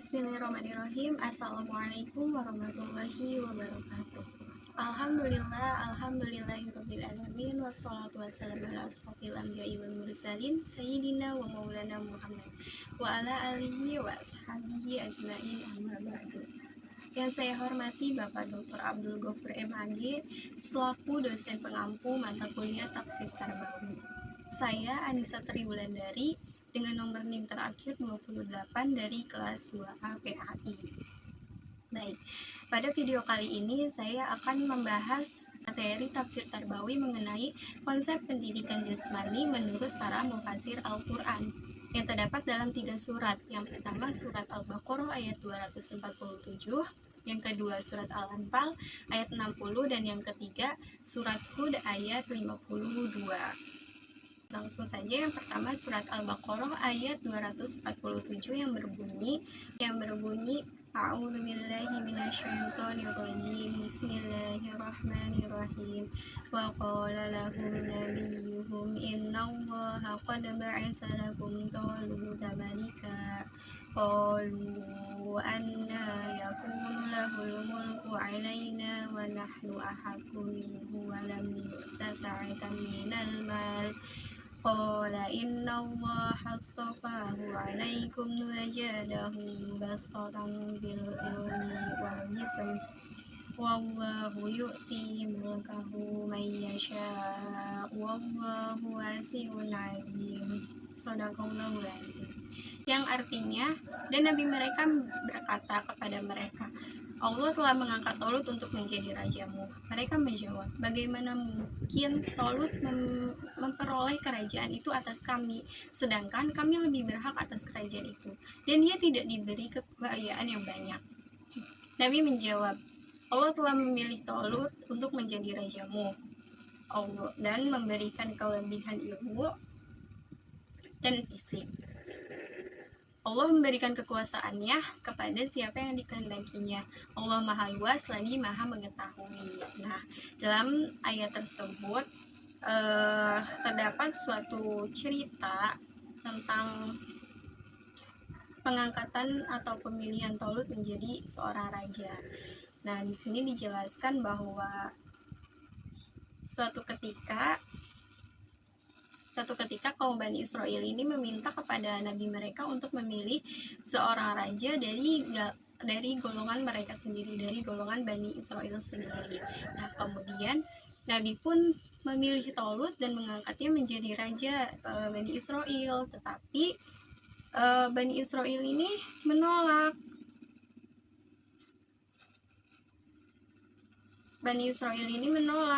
Bismillahirrahmanirrahim. Assalamualaikum warahmatullahi wabarakatuh. Alhamdulillahirrabbilalamin. Wassalatu wassalamu ala ashrofil anbiya'i wal mursalin Sayyidina wa maulana Muhammad wa ala alihi wa ashabihi ajma'in, amma ba'du. Yang saya hormati Bapak Dr. Abdul Ghafur MHG selaku dosen pengampu mata kuliah Tafsir Tarbawi. Saya Anissa Triwulandari dengan nomor NIM terakhir 28 dari kelas 2A PAI. Baik, pada video kali ini saya akan membahas materi tafsir Tarbawi mengenai konsep pendidikan jasmani menurut para mufasir Al-Quran yang terdapat dalam 3 surat. Yang pertama surat Al-Baqarah ayat 247, yang kedua surat Al-Anfal ayat 60, dan yang ketiga surat Hud ayat 52. Langsung saja, yang pertama surat Al-Baqarah ayat 247 yang berbunyi A'udzubillahi minasyaitonirrajim. Bismillahirrahmanirrahim. Wa qala lahum nabiyuhum innallaha qad ba'atsa lakum taluta malika. Qalu anna yakunu lahul mulku alaina wa nahnu ahaqqu minhu wa lam yu'ta sa'atan minal mal. Qala innallaha astafahu alaikum wa zadahu bastatan bil ilmi wal jism wallahu yu'ti mulkahu man yasha wallahu wasi'un alim. Shadaqallahul azim. Yang artinya, dan Nabi mereka berkata kepada mereka, Allah telah mengangkat Tolut untuk menjadi rajamu. Mereka menjawab, bagaimana mungkin Tolut memperoleh kerajaan itu atas kami, sedangkan kami lebih berhak atas kerajaan itu, dan dia tidak diberi kekayaan yang banyak. Nabi menjawab, Allah telah memilih Tolut untuk menjadi rajamu Allah dan memberikan kelebihan ilmu dan fisik. Allah memberikan kekuasaannya kepada siapa yang dikehendakinya. Allah maha luas lagi maha mengetahui. Nah, dalam ayat tersebut terdapat suatu cerita tentang pengangkatan atau pemilihan Tolut menjadi seorang raja. Nah, di sini dijelaskan bahwa suatu ketika kaum Bani Israel ini meminta kepada nabi mereka untuk memilih seorang raja dari golongan mereka sendiri, dari golongan Bani Israel sendiri. Nah, kemudian Nabi pun memilih Tolut dan mengangkatnya menjadi raja Bani Israel, tetapi Bani Israel ini menolak.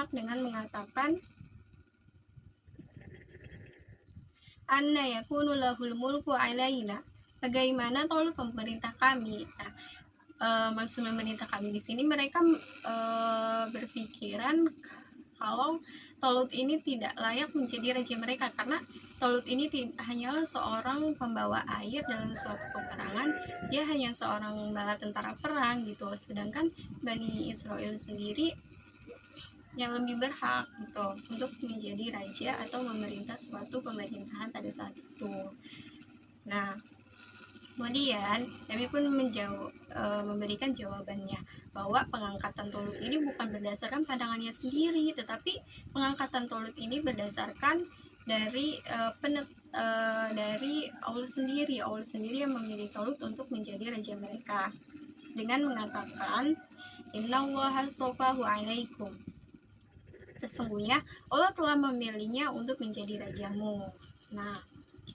Dengan mengatakan, anna yakunu lahul mulku alaina, bagaimana Tolut pemerintah kami. Nah, maksud memerintah kami di sini mereka berpikiran kalau Tolut ini tidak layak menjadi raja mereka, karena Tolut ini hanyalah seorang pembawa air dalam suatu peperangan. Dia hanya seorang bala tentara perang gitu, sedangkan Bani Israel sendiri yang lebih berhak gitu untuk menjadi raja atau memerintah suatu pemerintahan pada saat itu. Nah, kemudian Nabi pun memberikan jawabannya bahwa pengangkatan Tolut ini bukan berdasarkan pandangannya sendiri, tetapi pengangkatan Tolut ini berdasarkan dari Allah sendiri. Allah sendiri yang memilih Tolut untuk menjadi raja mereka dengan mengatakan, innallaha astafahu alaikum, sesungguhnya Allah telah memilihnya untuk menjadi rajamu. Nah,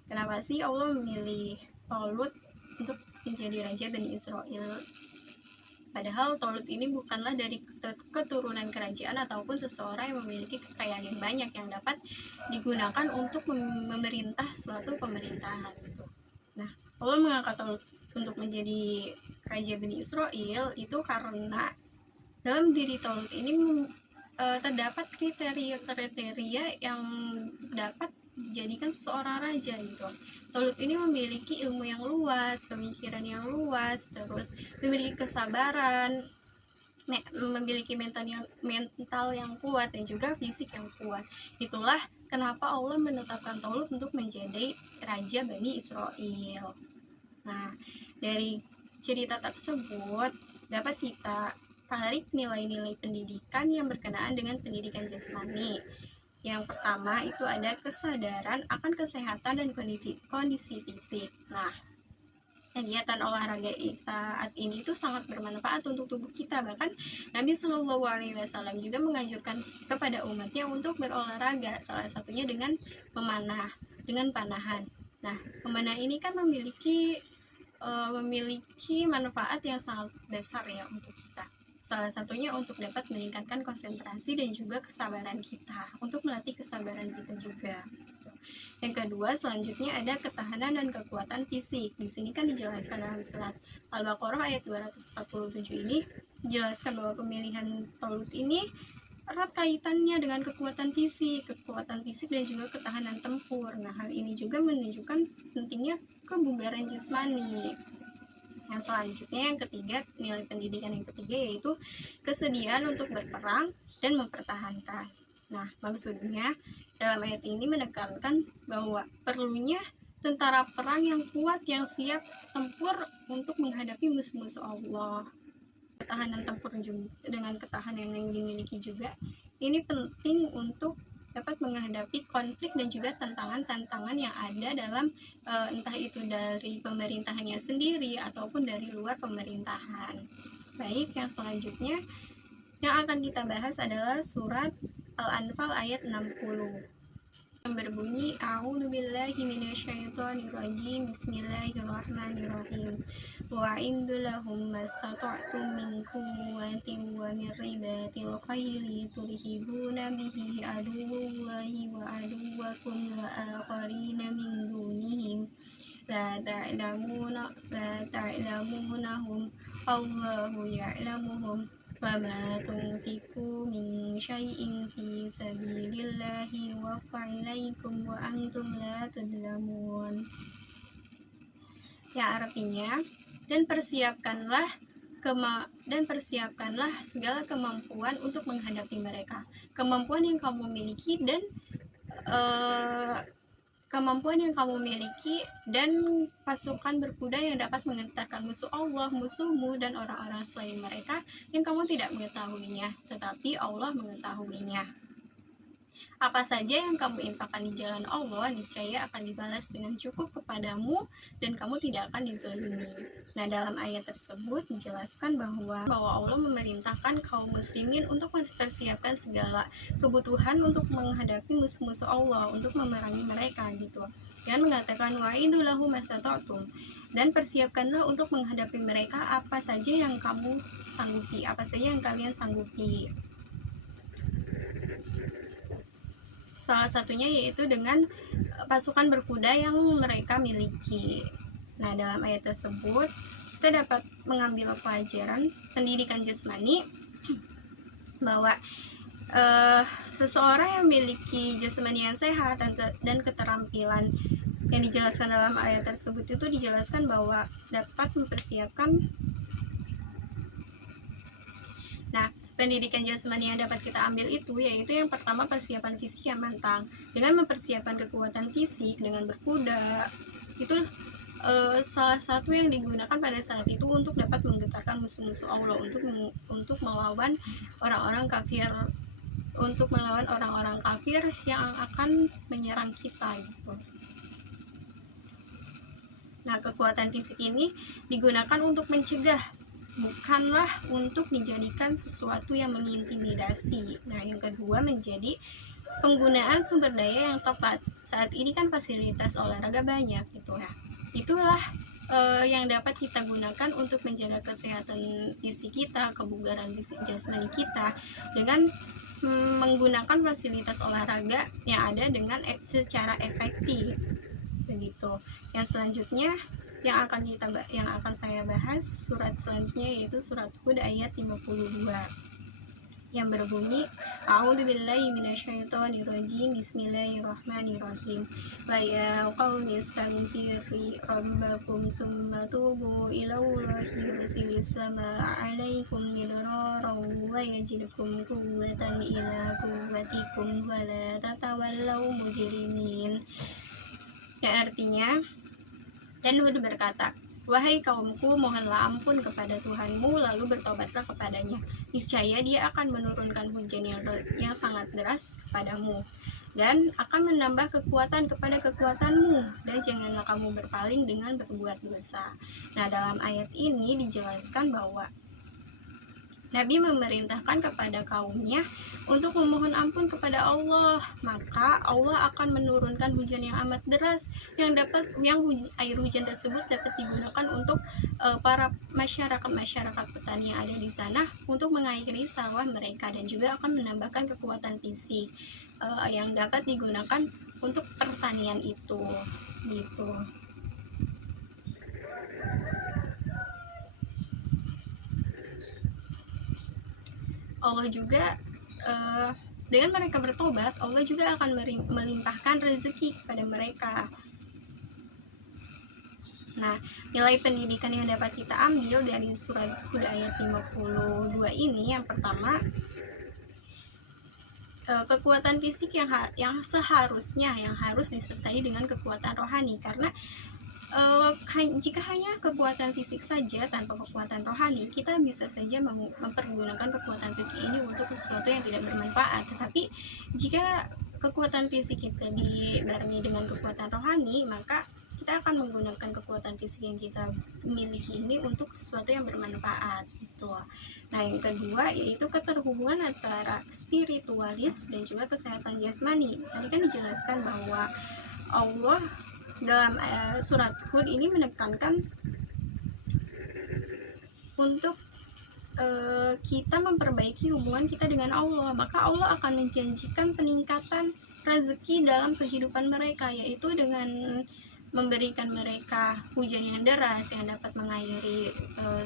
kenapa sih Allah memilih Tolut untuk menjadi raja Bani Israel? Padahal Tolut ini bukanlah dari keturunan kerajaan ataupun seseorang yang memiliki kekayaan yang banyak yang dapat digunakan untuk memerintah suatu pemerintahan gitu. Nah, Allah mengangkat Tolut untuk menjadi raja Bani Israel itu karena dalam diri Tolut ini terdapat kriteria yang dapat dijadikan seorang raja gitu. Tolut ini memiliki ilmu yang luas, pemikiran yang luas, terus memiliki kesabaran, memiliki mental yang kuat, dan juga fisik yang kuat. Itulah kenapa Allah menetapkan Tolut untuk menjadi raja Bani Israel. Nah, dari cerita tersebut dapat kita tarik nilai-nilai pendidikan yang berkenaan dengan pendidikan jasmani. Yang pertama itu ada kesadaran akan kesehatan dan kondisi fisik. Nah, kegiatan olahraga saat ini itu sangat bermanfaat untuk tubuh kita. Bahkan Nabi Shallallahu Alaihi Wasallam juga menganjurkan kepada umatnya untuk berolahraga, salah satunya dengan memanah, dengan panahan. Nah, memanah ini kan memiliki manfaat yang sangat besar ya untuk kita. Salah satunya untuk dapat meningkatkan konsentrasi dan juga kesabaran kita, untuk melatih kesabaran kita juga. Yang kedua, selanjutnya ada ketahanan dan kekuatan fisik. Di sini kan dijelaskan dalam surat Al-Baqarah ayat 247 ini dijelaskan bahwa pemilihan Taulut ini erat kaitannya dengan kekuatan fisik dan juga ketahanan tempur. Nah, hal ini juga menunjukkan pentingnya kebugaran jasmani. Yang selanjutnya, yang ketiga, nilai pendidikan yang ketiga yaitu kesediaan untuk berperang dan mempertahankan. Nah, maksudnya dalam ayat ini menekankan bahwa perlunya tentara perang yang kuat yang siap tempur untuk menghadapi musuh-musuh Allah. Ketahanan tempur juga, dengan ketahanan yang dimiliki juga, ini penting untuk dapat menghadapi konflik dan juga tantangan-tantangan yang ada dalam entah itu dari pemerintahannya sendiri ataupun dari luar pemerintahan. Baik, yang selanjutnya yang akan kita bahas adalah surat Al-Anfal ayat 60 yang berbunyi A'udzubillahi minasyaitonirrajim Bismillahirrahmanirrahim wa indu lahum mastata'tum min quwwatin wa min ribatil khayli turhibuna bihi aduwallahi wa aduwakum wa akharina min dunihim la ta'lamunahum Allahu ya'lamuhum وَمَا تُنْفِقُوا مِنْ شَيْءٍ فِي سَبِيلِ اللَّهِ يُوَفَّ إِلَيْكُمْ وَأَنْتُمْ لَا تُظْلَمُونَ. Yang artinya, dan persiapkanlah segala kemampuan untuk menghadapi mereka. Kemampuan yang kamu miliki dan pasukan berkuda yang dapat mengentarkan musuh Allah, musuhmu, dan orang-orang selain mereka yang kamu tidak mengetahuinya, tetapi Allah mengetahuinya. Apa saja yang kamu infakkan di jalan Allah, niscaya akan dibalas dengan cukup kepadamu dan kamu tidak akan dizalimi. Nah, dalam ayat tersebut dijelaskan bahwa Allah memerintahkan kaum muslimin untuk mempersiapkan segala kebutuhan untuk menghadapi musuh-musuh Allah, untuk memerangi mereka gitu. Dan mengatakan wa'idu lahum mastata'tum, dan persiapkanlah untuk menghadapi mereka apa saja yang kamu sanggupi, apa saja yang kalian sanggupi. Salah satunya yaitu dengan pasukan berkuda yang mereka miliki. Nah, dalam ayat tersebut kita dapat mengambil pelajaran pendidikan jasmani bahwa seseorang yang memiliki jasmani yang sehat dan keterampilan yang dijelaskan dalam ayat tersebut itu dijelaskan bahwa dapat mempersiapkan. Nah, pendidikan jasmani yang dapat kita ambil itu yaitu yang pertama persiapan fisik yang matang. Dengan mempersiapkan kekuatan fisik dengan berkuda, itu salah satu yang digunakan pada saat itu untuk dapat menggetarkan musuh-musuh Allah, untuk melawan orang-orang kafir, yang akan menyerang kita gitu. Nah, kekuatan fisik ini digunakan untuk mencegah, bukanlah untuk dijadikan sesuatu yang mengintimidasi. Nah, yang kedua menjadi penggunaan sumber daya yang tepat. Saat ini kan fasilitas olahraga banyak gitu ya. Itulah yang dapat kita gunakan untuk menjaga kesehatan fisik kita, kebugaran fisik jasmani kita dengan menggunakan fasilitas olahraga yang ada dengan secara efektif begitu. Yang selanjutnya yang akan saya bahas surat selanjutnya yaitu surat Hud ayat 52 yang berbunyi A'udzubillahi minasyaitonirrajim Bismillahirrahmanirrahim wa ya qaumi astaghfiru rabbakum summa tubu ilallahi yursilis samaa'a 'alaikum midraran wa yazidkum quwwatan ila quwwatikum wa la tatawallaw mujrimin. Yang artinya, dan Hud berkata, Wahai kaumku, mohonlah ampun kepada Tuhanmu, lalu bertobatlah kepadanya. Niscaya Dia akan menurunkan hujan yang sangat deras kepadamu, dan akan menambah kekuatan kepada kekuatanmu, dan janganlah kamu berpaling dengan berbuat dosa. Nah, dalam ayat ini dijelaskan bahwa Nabi memerintahkan kepada kaumnya untuk memohon ampun kepada Allah, maka Allah akan menurunkan hujan yang amat deras yang air hujan tersebut dapat digunakan untuk para masyarakat petani yang ada di sana untuk mengairi sawah mereka, dan juga akan menambahkan kekuatan fisik yang dapat digunakan untuk pertanian itu gitu. Allah juga dengan mereka bertobat, Allah juga akan melimpahkan rezeki kepada mereka. Nah, nilai pendidikan yang dapat kita ambil dari surat Hud ayat 52 ini, yang pertama, kekuatan fisik yang seharusnya harus disertai dengan kekuatan rohani, karena jika hanya kekuatan fisik saja tanpa kekuatan rohani, kita bisa saja mempergunakan kekuatan fisik ini untuk sesuatu yang tidak bermanfaat. Tetapi jika kekuatan fisik kita dibarengi dengan kekuatan rohani, maka kita akan menggunakan kekuatan fisik yang kita miliki ini untuk sesuatu yang bermanfaat gitu. Nah, yang kedua yaitu keterhubungan antara spiritualis dan juga kesehatan jasmani. Tadi kan dijelaskan bahwa Allah dalam surat Hud ini menekankan untuk kita memperbaiki hubungan kita dengan Allah, maka Allah akan menjanjikan peningkatan rezeki dalam kehidupan mereka, yaitu dengan memberikan mereka hujan yang deras yang dapat mengairi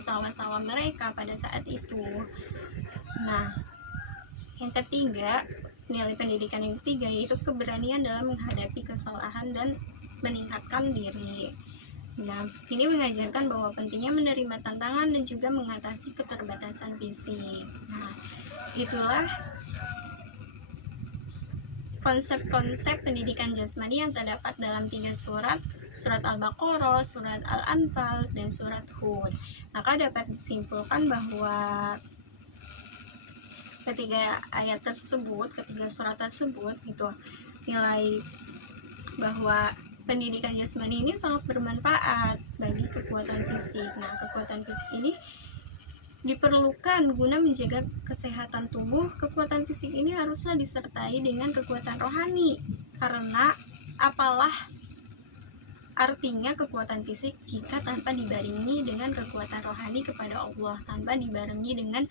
sawah-sawah mereka pada saat itu. Nah, yang ketiga, nilai pendidikan yang ketiga yaitu keberanian dalam menghadapi kesalahan dan meningkatkan diri. Nah, ini mengajarkan bahwa pentingnya menerima tantangan dan juga mengatasi keterbatasan fisik. Nah, itulah konsep-konsep pendidikan jasmani yang terdapat dalam 3 surat Al-Baqarah, surat Al-Anfal, dan surat Hud. Maka dapat disimpulkan bahwa ketiga surat tersebut gitu, nilai bahwa pendidikan jasmani ini sangat bermanfaat bagi kekuatan fisik. Nah, kekuatan fisik ini diperlukan guna menjaga kesehatan tubuh. Kekuatan fisik ini haruslah disertai dengan kekuatan rohani, karena apalah artinya kekuatan fisik jika tanpa dibarengi dengan kekuatan rohani kepada Allah, tanpa dibarengi dengan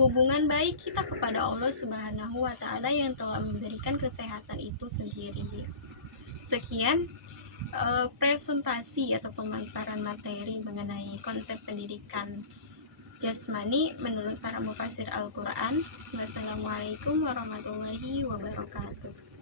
hubungan baik kita kepada Allah Subhanahu wa Ta'ala yang telah memberikan kesehatan itu sendiri. Sekian presentasi atau pemaparan materi mengenai konsep pendidikan jasmani menurut para mufasir Al-Quran. Wassalamualaikum warahmatullahi wabarakatuh.